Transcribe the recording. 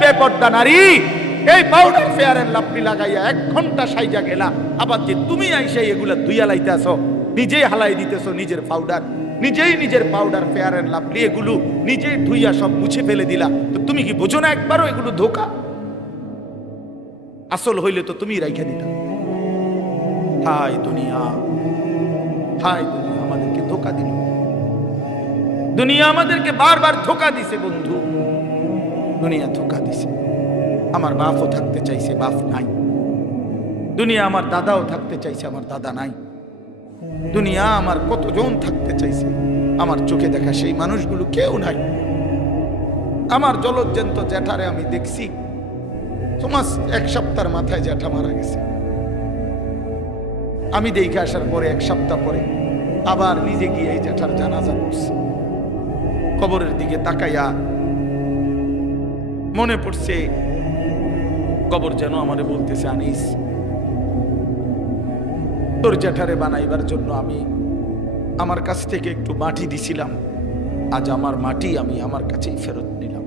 বেপর্দা নারী এই পাউডার ফেয়ার এন্ড লাভলি লাগাইয়া 1 ঘন্টা সাইজা গেলা, আবার যে তুমি আইসা এগুলা ধুইয়া লাইতেছো, নিজেই হালাই দিতেছো নিজের পাউডার, নিজের পাউডার ফেয়ার এন্ড লাভলি এগুলো নিজেই ধুইয়া সব মুছে ফেলে দিলা। তো তুমি কি বোঝো না একবারও এগুলো ধোকা? আসল হইলে তো তুমি রাইখা দিতা। হায় দুনিয়া, হায় দুনিয়া আমাদেরকে ধোকা দিল। দুনিয়া আমাদেরকে বারবার ধোকা দিছে বন্ধু, দুনিয়া ধোকা দিছে। আমার বাপও থাকতে চাইছে, বাপ নাই। দুনিয়া আমার দাদাও থাকতে চাইছে, আমার দাদা নাই। দুনিয়া আমার কতজন থাকতে চাইছে, আমার চোখে দেখা সেই মানুষগুলো কেউ নাই। আমার জলজ্জন্ত জ্যাঠারে আমি দেখছি, তোমার 1 সপ্তাহের মাথায় জ্যাঠা মারা গেছে। আমি দেখে আসার পরে 1 সপ্তাহ পরে আবার নিজে গিয়ে এই জ্যাঠার জানাজা করছি। কবরের দিকে তাকাইয়া মনে পড়ছে কবর যেন আমারে বলতেছে, আনিস তোর জ্যাঠারে বানাইবার জন্য আমি আমার কাছ থেকে একটু মাটি দিছিলাম, আজ আমার মাটি আমি আমার কাছেই ফেরত নিলাম।